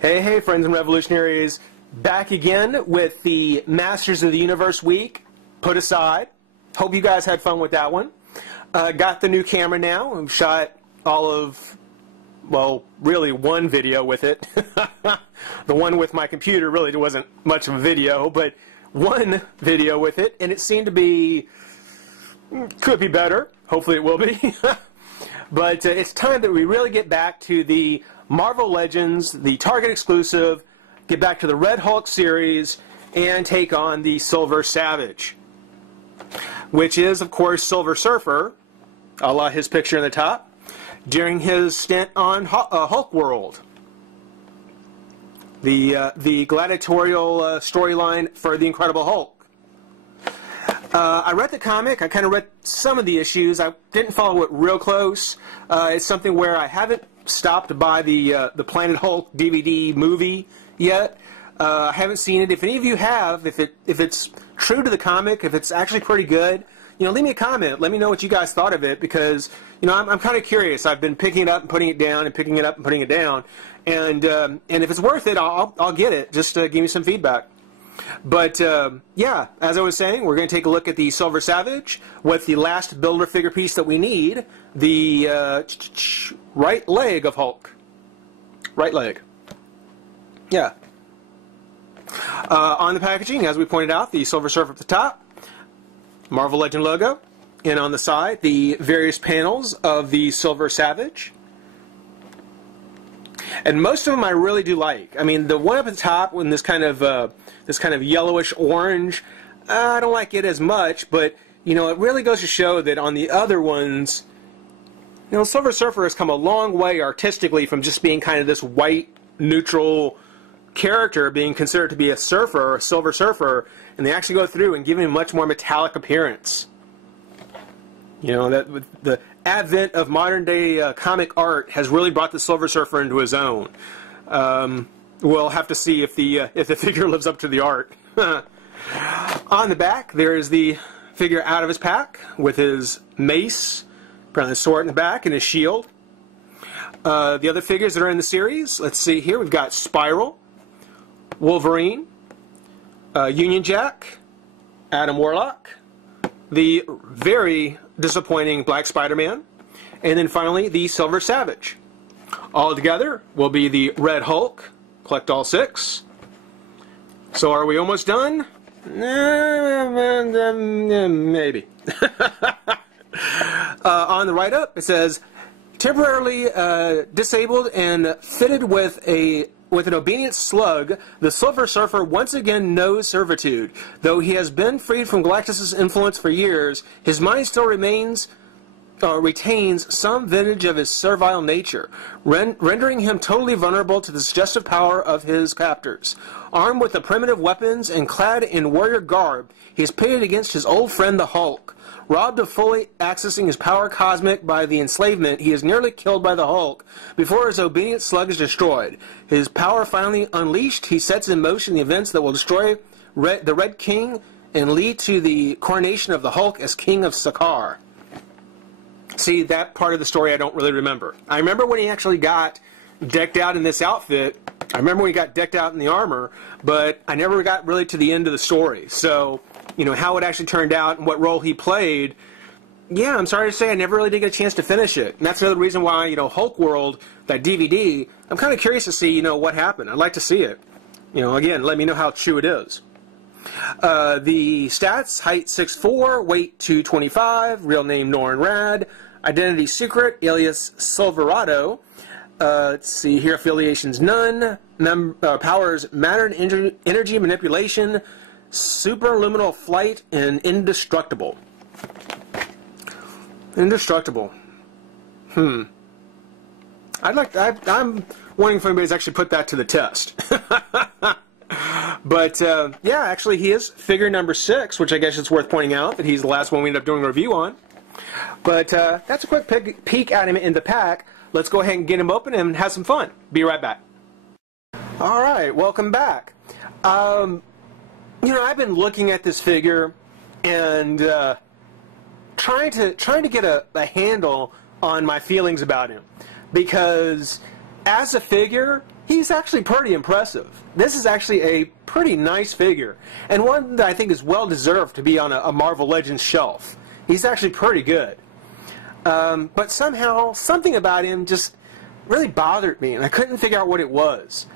Hey, hey, friends and revolutionaries. Back again with the Masters of the Universe week put aside. Hope you guys had fun with that one. Got the new camera now. I've shot all of, well, really one video with it. The one with my computer really wasn't much of a video, but one video with it, and it seemed to be, could be better. Hopefully it will be. But it's time that we really get back to the Marvel Legends, the Target exclusive, get back to the Red Hulk series, and take on the Silver Savage, which is, of course, Silver Surfer, a la his picture in the top, during his stint on Hulk World, the gladiatorial storyline for the Incredible Hulk. I read the comic. I kind of read some of the issues. I didn't follow it real close. It's something where I haven't stopped by the Planet Hulk DVD movie yet. I haven't seen it. If any of you have, if it's true to the comic, if it's actually pretty good, leave me a comment. Let me know what you guys thought of it, because I'm kind of curious. I've been picking it up and putting it down and picking it up and putting it down, and if it's worth it, I'll get it. Just give me some feedback. But, yeah, as I was saying, we're going to take a look at the Silver Savage with the last builder figure piece that we need, the right leg of Hulk. Right leg. Yeah. On the packaging, as we pointed out, the Silver Surfer at the top, Marvel Legend logo, and on the side, the various panels of the Silver Savage. And most of them I really do like. I mean, the one up at the top in this kind of yellowish orange, I don't like it as much, but it really goes to show that on the other ones, Silver Surfer has come a long way artistically from just being kind of this white, neutral character, being considered to be a surfer, or a Silver Surfer, and they actually go through and give him a much more metallic appearance. That with the advent of modern day comic art has really brought the Silver Surfer into his own. We'll have to see if the figure lives up to the art. On the back, there is the figure out of his pack with his mace, apparently his sword in the back, and his shield. The other figures that are in the series, let's see here, we've got Spiral, Wolverine, Union Jack, Adam Warlock, the very disappointing Black Spider-Man, and then finally the Silver Savage. All together will be the Red Hulk. Collect all 6. So are we almost done? Maybe. On the write-up, it says, temporarily disabled and fitted with an obedient slug, the Silver Surfer once again knows servitude. Though he has been freed from Galactus' influence for years, his mind still retains some vestige of his servile nature, rendering him totally vulnerable to the suggestive power of his captors. Armed with the primitive weapons and clad in warrior garb, he is pitted against his old friend the Hulk. Robbed of fully accessing his power cosmic by the enslavement, he is nearly killed by the Hulk before his obedient slug is destroyed. His power finally unleashed, he sets in motion the events that will destroy the Red King and lead to the coronation of the Hulk as King of SCHOCKED. See, that part of the story I don't really remember. I remember when he actually got decked out in this outfit. I remember when he got decked out in the armor, but I never got really to the end of the story. So, how it actually turned out and what role he played, yeah, I'm sorry to say I never really did get a chance to finish it. And that's another reason why, Hulk World, that DVD, I'm kind of curious to see, what happened. I'd like to see it. Again, let me know how true it is. The stats, height 6'4", weight 225, real name Norrin Rad, identity secret, alias Silverado. Let's see here, affiliations none, powers matter and energy manipulation, superluminal flight, and indestructible. Indestructible. I'm wondering if anybody's actually put that to the test. But, yeah, actually he is figure number 6, which I guess it's worth pointing out that he's the last one we ended up doing a review on. But that's a quick peek at him in the pack. Let's go ahead and get him open and have some fun. Be right back. Alright, welcome back. I've been looking at this figure and trying to get a handle on my feelings about him. Because as a figure, he's actually pretty impressive. This is actually a pretty nice figure, and one that I think is well deserved to be on a Marvel Legends shelf. He's actually pretty good. But somehow, something about him just really bothered me, and I couldn't figure out what it was.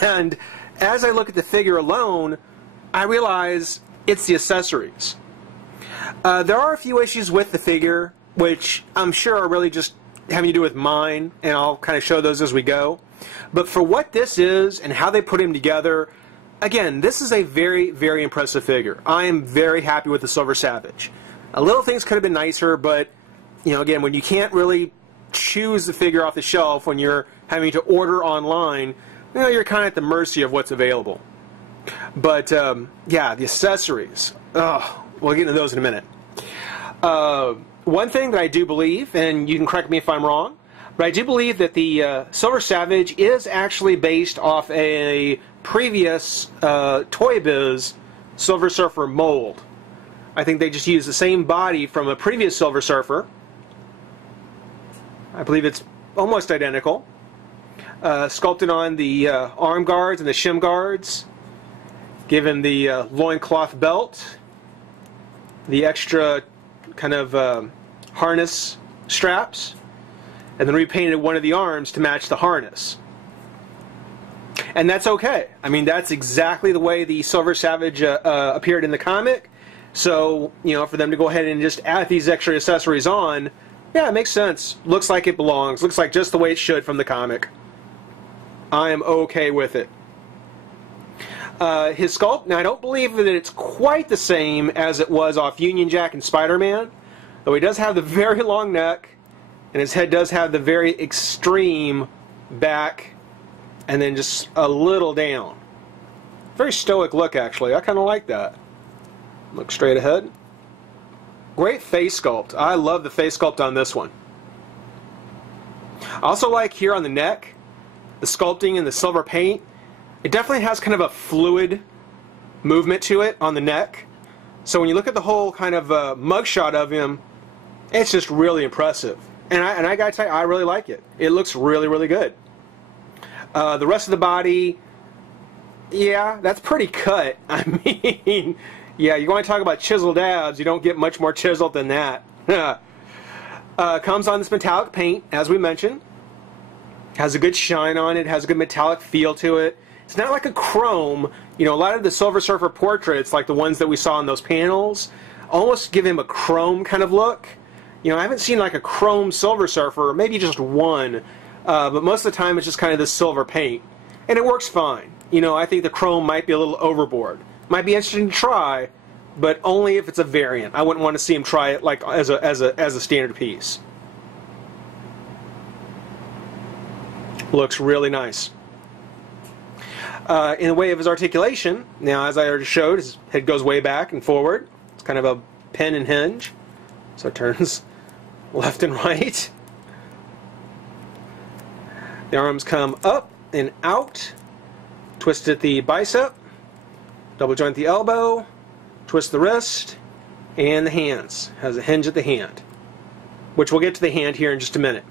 And as I look at the figure alone, I realize it's the accessories. There are a few issues with the figure, which I'm sure are really just having to do with mine, and I'll kind of show those as we go. But for what this is and how they put him together, again, this is a very, very impressive figure. I am very happy with the Silver Savage. Little things could have been nicer, but, you know, again, when you can't really choose the figure off the shelf when you're having to order online, you know, you're kind of at the mercy of what's available. But, yeah, the accessories. Oh, we'll get into those in a minute. One thing that I do believe, and you can correct me if I'm wrong, but I do believe that the Silver Savage is actually based off a previous Toy Biz Silver Surfer mold. I think they just used the same body from a previous Silver Surfer. I believe it's almost identical. Sculpted on the arm guards and the shim guards, given the loincloth belt, the extra kind of harness straps, and then repainted one of the arms to match the harness. And that's okay. I mean, that's exactly the way the Silver Savage appeared in the comic. So, you know, for them to go ahead and just add these extra accessories on, yeah, it makes sense. Looks like it belongs. Looks like just the way it should from the comic. I am okay with it. His sculpt, now I don't believe that it's quite the same as it was off Union Jack and Spider-Man, though he does have the very long neck, and his head does have the very extreme back, and then just a little down. Very stoic look, actually. I kind of like that. Look straight ahead. Great face sculpt. I love the face sculpt on this one. I also like here on the neck, the sculpting and the silver paint. It definitely has kind of a fluid movement to it on the neck. So when you look at the whole kind of mugshot of him, it's just really impressive. And I gotta tell you, I really like it. It looks really, really good. The rest of the body, yeah, that's pretty cut. I mean, yeah, you want to talk about chiseled abs, you don't get much more chiseled than that. Comes on this metallic paint, as we mentioned. Has a good shine on it, has a good metallic feel to it. It's not like a chrome. You know, a lot of the Silver Surfer portraits, like the ones that we saw in those panels, almost give him a chrome kind of look. You know, I haven't seen like a chrome Silver Surfer, maybe just one, but most of the time it's just kind of this silver paint. And it works fine. You know, I think the chrome might be a little overboard. Might be interesting to try, but only if it's a variant. I wouldn't want to see him try it like as a standard piece. Looks really nice. In the way of his articulation, now as I already showed, his head goes way back and forward. It's kind of a pin and hinge, so it turns left and right. The arms come up and out, twist at the bicep, double joint the elbow, twist the wrist, and the hands. Has a hinge at the hand, which we'll get to the hand here in just a minute.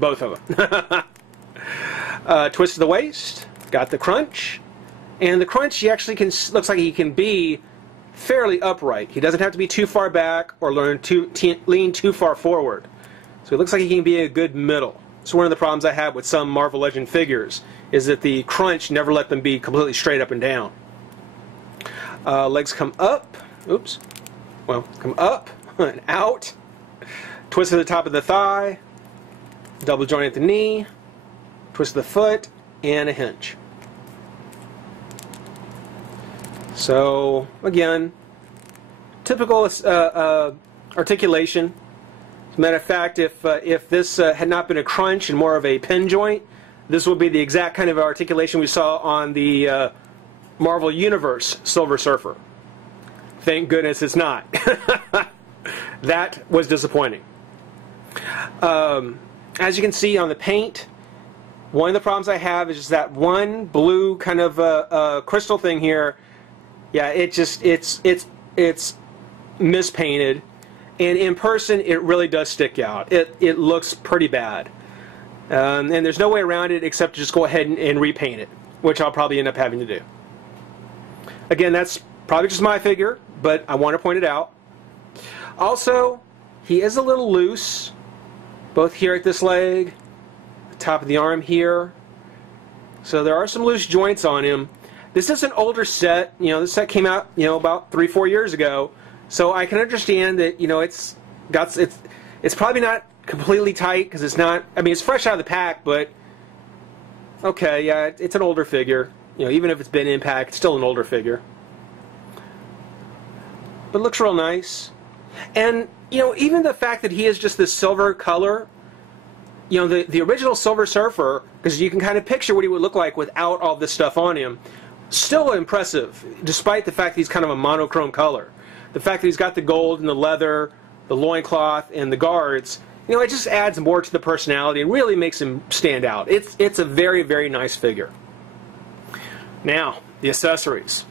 Both of them. Twist of the waist, got the crunch, and the crunch he actually looks like he can be fairly upright. He doesn't have to be too far back or lean too far forward. So it looks like he can be a good middle. So one of the problems I have with some Marvel Legend figures is that the crunch never let them be completely straight up and down. Legs come up, oops, well, come up and out, twist to the top of the thigh, double joint at the knee, twist of the foot, and a hinge. So, again, typical articulation. As a matter of fact, if this had not been a crunch and more of a pin joint, this would be the exact kind of articulation we saw on the Marvel Universe Silver Surfer. Thank goodness it's not. That was disappointing. As you can see on the paint, one of the problems I have is just that one blue kind of crystal thing here. Yeah, it's mispainted, and in person it really does stick out. It looks pretty bad. And there's no way around it except to just go ahead and repaint it, which I'll probably end up having to do. Again, that's probably just my figure, but I want to point it out. Also, he is a little loose, both here at this leg, the top of the arm here. So there are some loose joints on him. This is an older set. You know, this set came out, you know, about 3-4 years ago. So I can understand that, you know, it's probably not completely tight because it's not. I mean, it's fresh out of the pack, but okay, yeah, it's an older figure. You know, even if it's been in pack, it's still an older figure. But it looks real nice. And, you know, even the fact that he is just this silver color, you know, the original Silver Surfer, because you can kind of picture what he would look like without all this stuff on him, still impressive, despite the fact that he's kind of a monochrome color. The fact that he's got the gold and the leather, the loincloth, and the guards, you know, it just adds more to the personality and really makes him stand out. It's a very, very nice figure. Now, the accessories.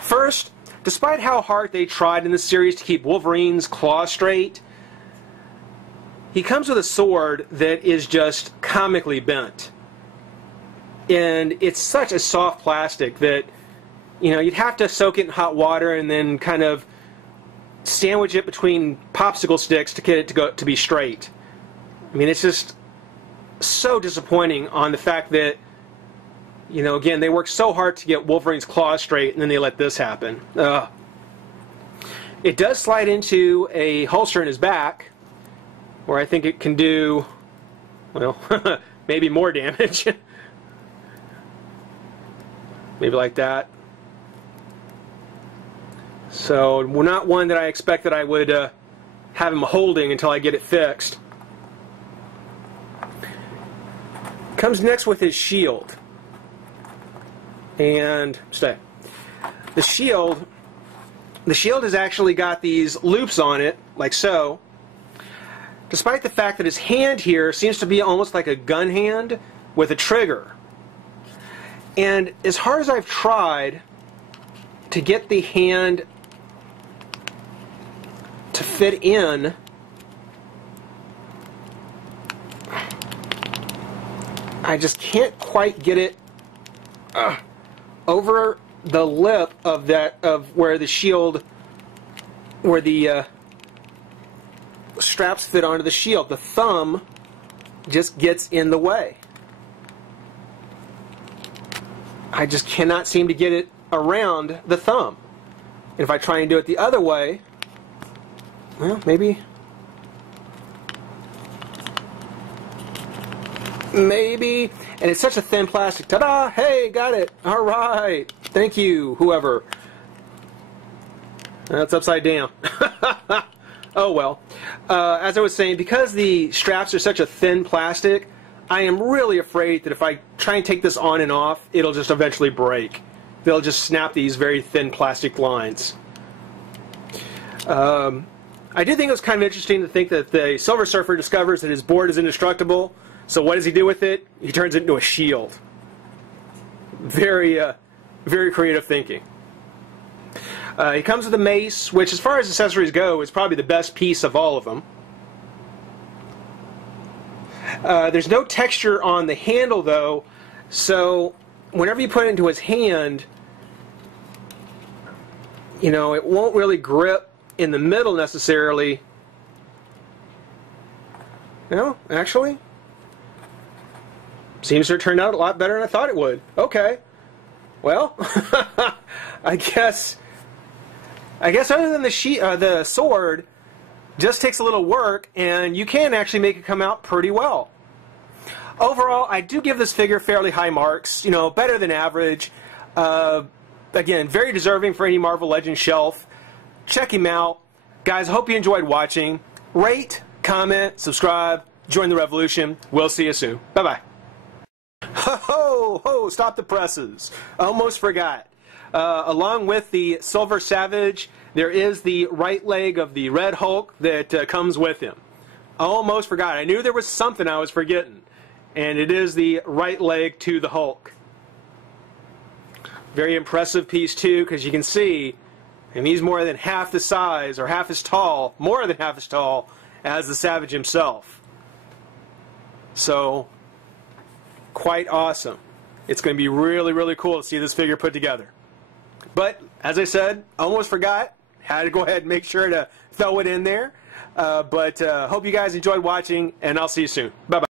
First, despite how hard they tried in this series to keep Wolverine's claw straight, he comes with a sword that is just comically bent. And it's such a soft plastic that, you know, you'd have to soak it in hot water and then kind of sandwich it between popsicle sticks to get it to be straight. I mean, it's just so disappointing on the fact that, you know, again, they worked so hard to get Wolverine's claws straight, and then they let this happen. It does slide into a holster in his back, where I think it can do, well, maybe more damage. Maybe like that. So, well, not one that I expect that I would have him holding until I get it fixed. Comes next with his shield. And the shield has actually got these loops on it, like so. Despite the fact that his hand here seems to be almost like a gun hand with a trigger. And as hard as I've tried to get the hand to fit in, I just can't quite get it over the lip of where the shield, where the straps fit onto the shield. The thumb just gets in the way. I just cannot seem to get it around the thumb. And if I try and do it the other way, well, maybe, and it's such a thin plastic. Ta-da! Hey, got it! All right! Thank you, whoever. That's upside down. Oh well. As I was saying, because the straps are such a thin plastic, I am really afraid that if I try and take this on and off, it'll just eventually break. They'll just snap these very thin plastic lines. I did think it was kind of interesting to think that the Silver Surfer discovers that his board is indestructible. So what does he do with it? He turns it into a shield. Very, very creative thinking. He comes with a mace, which as far as accessories go is probably the best piece of all of them. There's no texture on the handle though, so whenever you put it into his hand, you know, it won't really grip in the middle necessarily. No, actually, seems to have turned out a lot better than I thought it would. Okay, well, I guess other than the sword just takes a little work, and you can actually make it come out pretty well. Overall, I do give this figure fairly high marks. You know, better than average. Again, very deserving for any Marvel Legends shelf. Check him out. Guys, I hope you enjoyed watching. Rate, comment, subscribe, join the revolution. We'll see you soon. Bye-bye. Ho, ho, stop the presses. Almost forgot. Along with the Silver Savage, there is the right leg of the Red Hulk that comes with him. Almost forgot. I knew there was something I was forgetting. And it is the right leg to the Hulk. Very impressive piece too, because you can see, and he's more than half the size, or half as tall, more than half as tall, as the Savage himself. So, quite awesome. It's going to be really, really cool to see this figure put together. But, as I said, almost forgot. Had to go ahead and make sure to throw it in there. But hope you guys enjoyed watching, and I'll see you soon. Bye-bye.